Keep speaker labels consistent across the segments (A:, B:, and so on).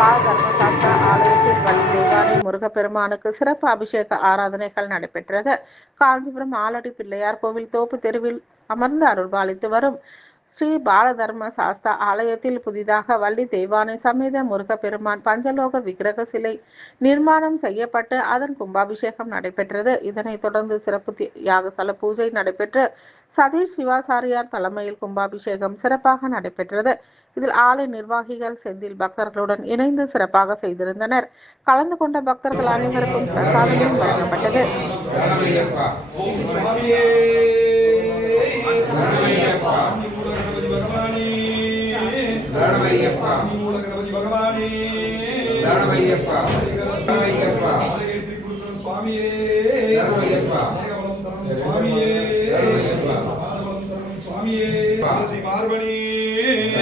A: ஆலயத்தில் வழி தெய்வானை முருகப்பெருமானுக்கு சிறப்பு அபிஷேக ஆராதனைகள் நடைபெற்றது. காஞ்சிபுரம் ஆலடி பிள்ளையார் கோவில் தோப்பு தெருவில் அமர்ந்து அருள்பாலித்து வரும் ஸ்ரீ பாலதர்ம சாஸ்தா ஆலயத்தில் புதிதாக வள்ளி தெய்வானை சமேத முருகப்பெருமான் பஞ்சலோக விக்கிரக சிலை நிர்மாணம் செய்யப்பட்டு அதன் கும்பாபிஷேகம் நடைபெற்றது. இதனைத் தொடர்ந்து சிறப்பு தி- யாகசல பூஜை நடைபெற்று சதீஷ் சிவாசாரியார் தலைமையில் கும்பாபிஷேகம் சிறப்பாக நடைபெற்றது. இதில் ஆலை நிர்வாகிகள் செந்தில் பக்தர்களுடன் இணைந்து சிறப்பாக செய்திருந்தனர். கலந்து கொண்ட பக்தர்கள் அனைவருக்கும் பிரசாதமும் வழங்கப்பட்டது.
B: சுவாமியே சுவாமியே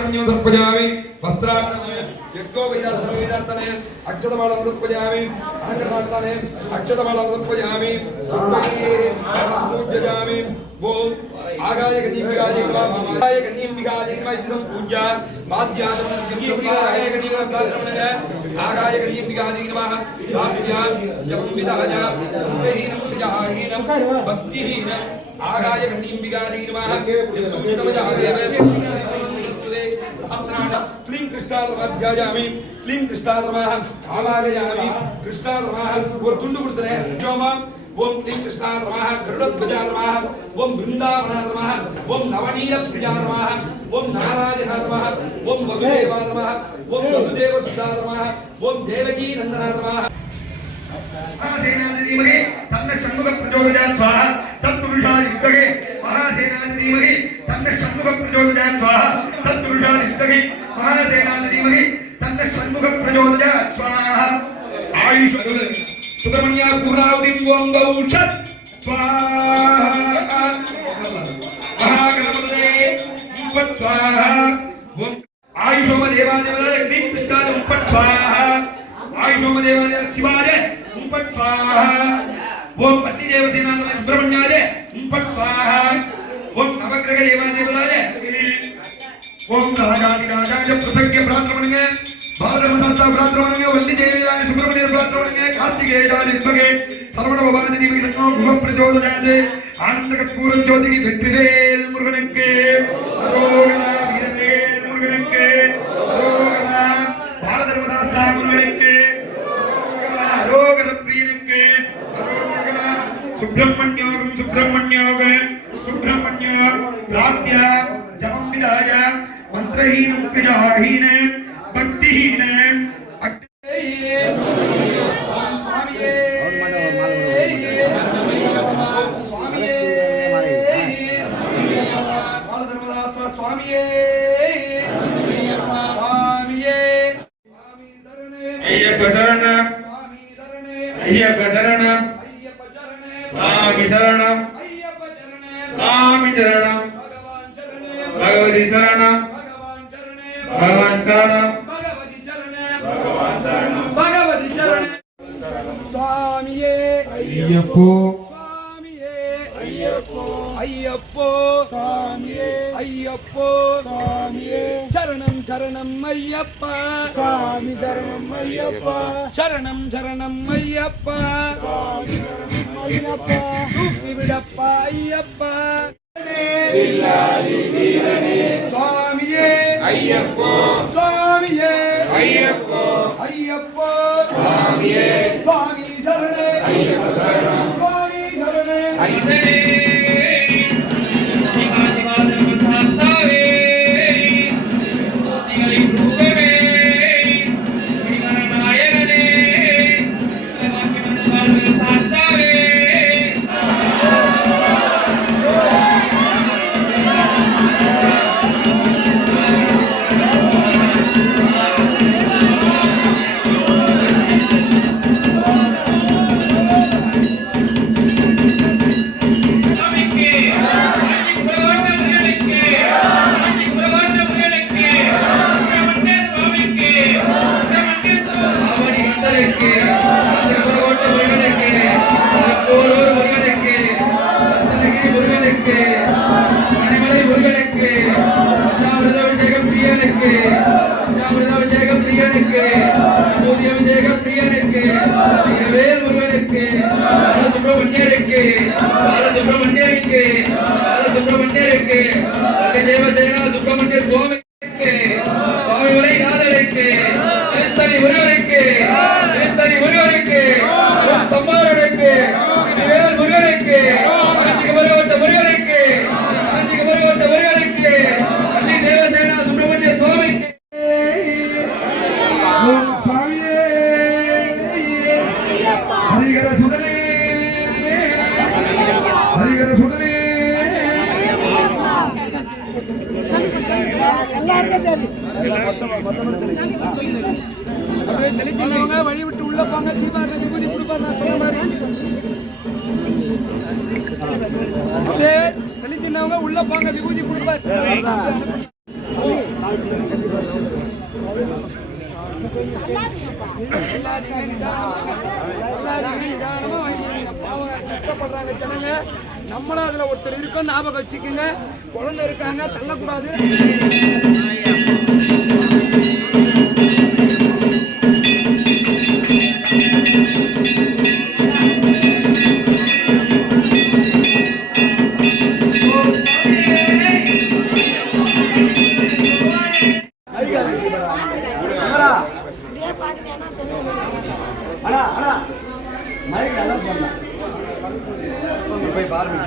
B: ആദിന്യം സമർപ്പയാമി വസ്ത്രാർത്ഥനയം യജ്ഞോപയാർത്ഥ വേദാർത്ഥനയം അക്ഷതമാല സമർപ്പയാമി അനന്തരാർത്ഥനയം അക്ഷതമാല സമർപ്പയാമി പൂജയാമി ഓം ആകായ കണ്ണീംബികാജയ ആകായ കണ്ണീംബികാജയ ഇതം പൂജ മാധ്യാതം ആകായ കണ്ണീംബികാജയ ആകായ കണ്ണീംബികാജയ നമഃ മാധ്യാം ജപം വിദാജ ഹീനം വിദാഹീനം ഭക്തിഹീനം ആകായ കണ്ണീംബികാജയ നമഃ യത്തൂജതമജ ഹരേവ అర్ధాన క్లీం కృష్ణాధర్మాధ్యాయామి క్లీం కృష్ణాధర్మాహ కామాగయామి కృష్ణాధర్మాహ ஒரு துண்டு கொடுத்துறேன் நிஜமா ஓம் கிளீம் கிருஷ்ணாதர்மாக கருடத்வஜாதமாக ஓம் பிருந்தாவனாதமாக ஓம் நவநீத பிரியாதமாக ஓம் நாராயணாதமாக ஓம் வசுதேவாதமாக ஓம் வசுதேவ சுதாதமாக ஓம் தேவகீ நந்தனாதமாக தன்ன சண்முக பிரஜோதஜா சுவாக ಸುಬ್ರಹ್ಮಣ್ಯ ಗುರಾವಧಿ ತ್ವಂಗ ಉಷತ್ ಆಯುಷೋಮ ದೇವಾದೇವರಾಯ ಕ್ಲೀಂ ಪಿತ್ತಾದ ಉಂಪಟ್ ಸ್ವಾಹ ಆಯುಷೋಮ ದೇವಾದೇವ ಶಿವಾದೆ ಉಂಪಟ್ ಸ್ವಾಹ ಓಂ ಪತ್ನಿ ದೇವಸೇನಾದ ಸುಬ್ರಹ್ಮಣ್ಯಾದೆ ಉಂಪಟ್ ಸ್ವಾಹ ಓಂ ನವಗ್ರಹ ದೇವಾದೇವರಾಯ ಓಂ ನಾಗಾದಿ ರಾಜಾಜ ಪ್ರಸಂಗ ಪ್ರಾರ್ಥನೆ ಭಾರತ ಮಾತಾ ಪ್ರಾರ್ಥನೆ ಒಳ್ಳೆ பிரார்த்தவனங்க சரவண பவானி தன்னோ குஹ பிரச்சோதனாது. ஆனந்த கற்பூர ஜோதிகி வெற்றிவேல் முருகனுக்கு. அரோகரா வீரவேல் முருகனுக்கு. அரோகரா பாரதமதாத்தா முருகனுக்கு அரோகரா பிரியனுக்கு அரோகரா சுப்பிரமணியோகம் சுப்பிரமணியோகம் சுப்பிரமணிய ஜபம் விதாய மந்திரஹீனம் பக்திஹீன சுவாமியே
C: ஐயப்ப சரணம். ஐயப்ப சரணம். சுவாமி சரணம். சுவாமி சரணம். பகவதி சரணம்.
B: பகவான் சரணே.
C: பகவான் சரணம்.
B: பகவதி பகவான் சரணம். பகவதி சரணே. சுவாமியே.
C: ஐயப்போ.
B: ஐயப்போ. ஐயப்போ சுவாமியே ஐயப்போ. சுவாமியே சரணம் சரணம் ஐயப்பா. சுவாமி சரணம் ஐயப்பா. சரணம் சரணம் ஐயப்பா. சுவாமி சரணம் ஐயப்பா. தூக்கி விடப்பா ஐயப்பா. சுவாமியே
D: ஐயப்போ.
B: சுவாமியே
D: ஐயப்போ.
B: ஐயப்போ. சுவாமியே சுவாமி சரணே. ஐயப்ப சரணம். சுவாமி சரணே.
C: ஐயனே பஞ்சாமிரதாபிஷேகம் பிரியனுக்கு
B: அப்படியே தெளிச்சிருந்தவங்க வழி விட்டு உள்ள போங்க தீபாவளி விபூதி கொடுப்பாரு நான் சொன்ன மாதிரி அப்படியே உள்ள போங்க விபூதி கொடுப்பாரு நிதானமா கஷ்டப்படுறாங்க ஜனங்க. நம்மளும் அதுல ஒருத்தர் இருக்கோம் ஞாபகம் வச்சுக்கோங்க. குழந்தை இருக்காங்க தள்ளக்கூடாது. அண்ணா அண்ணா. மைக் சொன்னேன். போய் பாருங்க